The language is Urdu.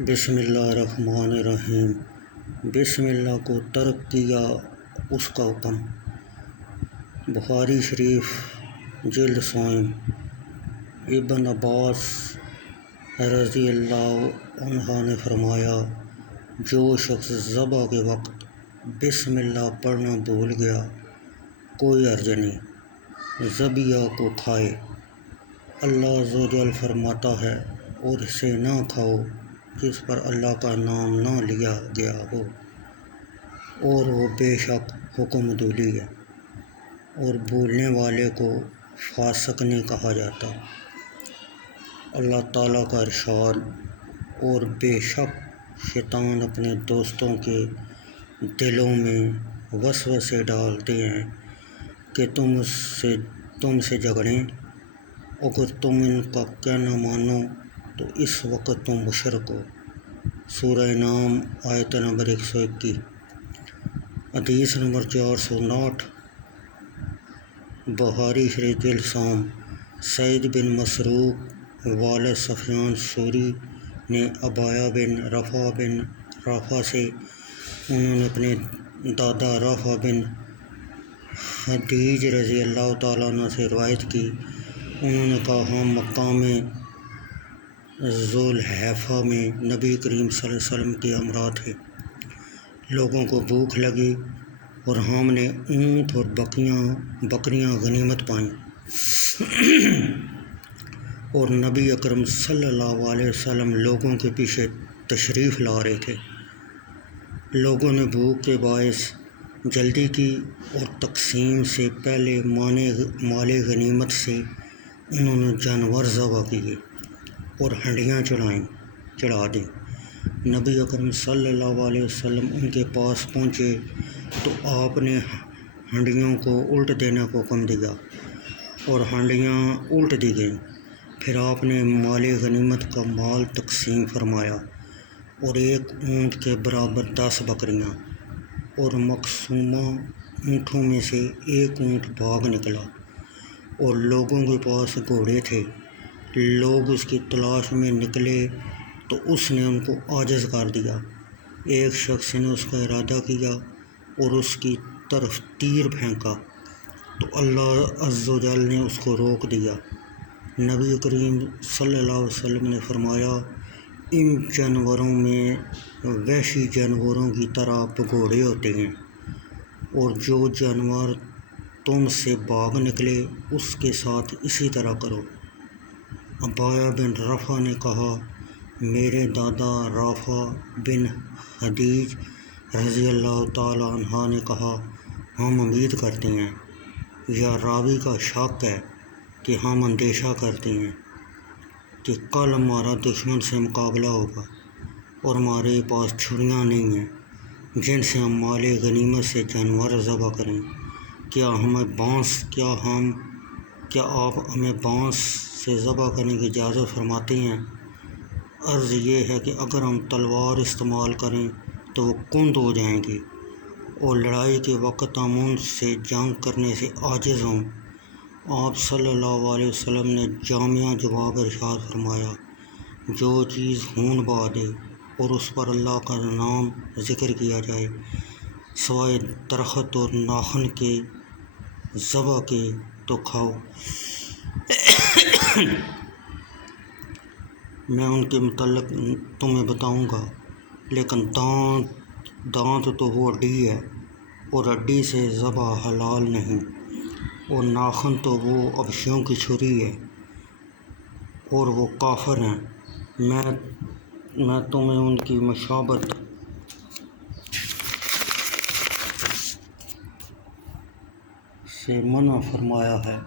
بسم اللہ الرحمن الرحیم۔ بسم اللہ کو ترک کیا اس کا حکم۔ بخاری شریف جلد سوم۔ ابن عباس رضی اللہ عنہ نے فرمایا، جو شخص ذبح کے وقت بسم اللہ پڑھنا بھول گیا کوئی حرج نہیں، ذبیحہ کو کھائے۔ اللہ عز و جل فرماتا ہے، اور اسے نہ کھاؤ جس پر اللہ کا نام نہ لیا گیا ہو، اور وہ بے شک حکم عدولی ہے، اور بھولنے والے کو فاسق نہیں کہا جاتا۔ اللہ تعالیٰ کا ارشاد، اور بے شک شیطان اپنے دوستوں کے دلوں میں وسوسے ڈالتے ہیں کہ تم سے جھگڑیں، اگر تم ان کا کہنا مانو تو اس وقت تم مشرک ہو۔ سورہ نام آیت نمبر 121۔ حدیث نمبر 459۔ بخاری شریف جلد سوم۔ سعید بن مسروق والد سفیان ثوری نے عبایہ بن رافع سے، انہوں نے اپنے دادا رافع بن خدیج رضی اللہ تعالیٰ عنہ سے روایت کی، انہوں نے کہا، ہم مقام ذوالحلیفہ میں نبی کریم صلی اللہ علیہ وسلم کے ہمراہ تھے۔ لوگوں کو بھوک لگی اور ہم نے اونٹ اور بکریاں غنیمت پائیں، اور نبی اکرم صلی اللہ علیہ وسلم لوگوں کے پیچھے تشریف لا رہے تھے۔ لوگوں نے بھوک کے باعث جلدی کی اور تقسیم سے پہلے مال غنیمت سے انہوں نے جانور ذبح کیے اور ہنڈیاں چڑھا دیں۔ نبی اکرم صلی اللہ علیہ وسلم ان کے پاس پہنچے تو آپ نے ہنڈیوں کو الٹ دینے کا حکم دیا اور ہنڈیاں الٹ دی گئیں۔ پھر آپ نے مال غنیمت کا مال تقسیم فرمایا، اور ایک اونٹ کے برابر 10 بکریاں، اور مقسومہ اونٹوں میں سے ایک اونٹ بھاگ نکلا، اور لوگوں کے پاس گھوڑے تھے۔ لوگ اس کی تلاش میں نکلے تو اس نے ان کو عاجز کر دیا۔ ایک شخص نے اس کا ارادہ کیا اور اس کی طرف تیر پھینکا تو اللہ عز و جل نے اس کو روک دیا۔ نبی کریم صلی اللہ علیہ وسلم نے فرمایا، ان جانوروں میں وحشی جانوروں کی طرح بگوڑے ہوتے ہیں، اور جو جانور تم سے بھاگ نکلے اس کے ساتھ اسی طرح کرو۔ عبایہ بن رافع نے کہا، میرے دادا رافع بن خدیج رضی اللہ تعالیٰ عنہ نے کہا، ہم امید کرتے ہیں، یا راوی کا شک ہے کہ ہم اندیشہ کرتے ہیں کہ کل ہمارا دشمن سے مقابلہ ہوگا، اور ہمارے پاس چھریاں نہیں ہیں جن سے ہم مال غنیمت سے جانور ذبح کریں۔ کیا آپ ہمیں بانس سے ذبح کرنے کی اجازت فرماتے ہیں؟ عرض یہ ہے کہ اگر ہم تلوار استعمال کریں تو وہ کند ہو جائیں گی، اور لڑائی کے وقت ہم ان سے جنگ کرنے سے عاجز ہوں۔ آپ صلی اللہ علیہ وسلم نے جامع جواب ارشاد فرمایا، جو چیز خون بہا دے اور اس پر اللہ کا نام ذکر کیا جائے، سوائے درخت اور ناخن کے ذبح کے، تو کھاؤ۔ میں ان کے متعلق تمہیں بتاؤں گا، لیکن دانت تو وہ ہڈی ہے، اور ہڈی سے ذبح حلال نہیں، اور ناخن تو وہ حبشیوں کی چھری ہے، اور وہ کافر ہیں۔ میں تمہیں ان کی مشابہت سے منع فرمایا ہے۔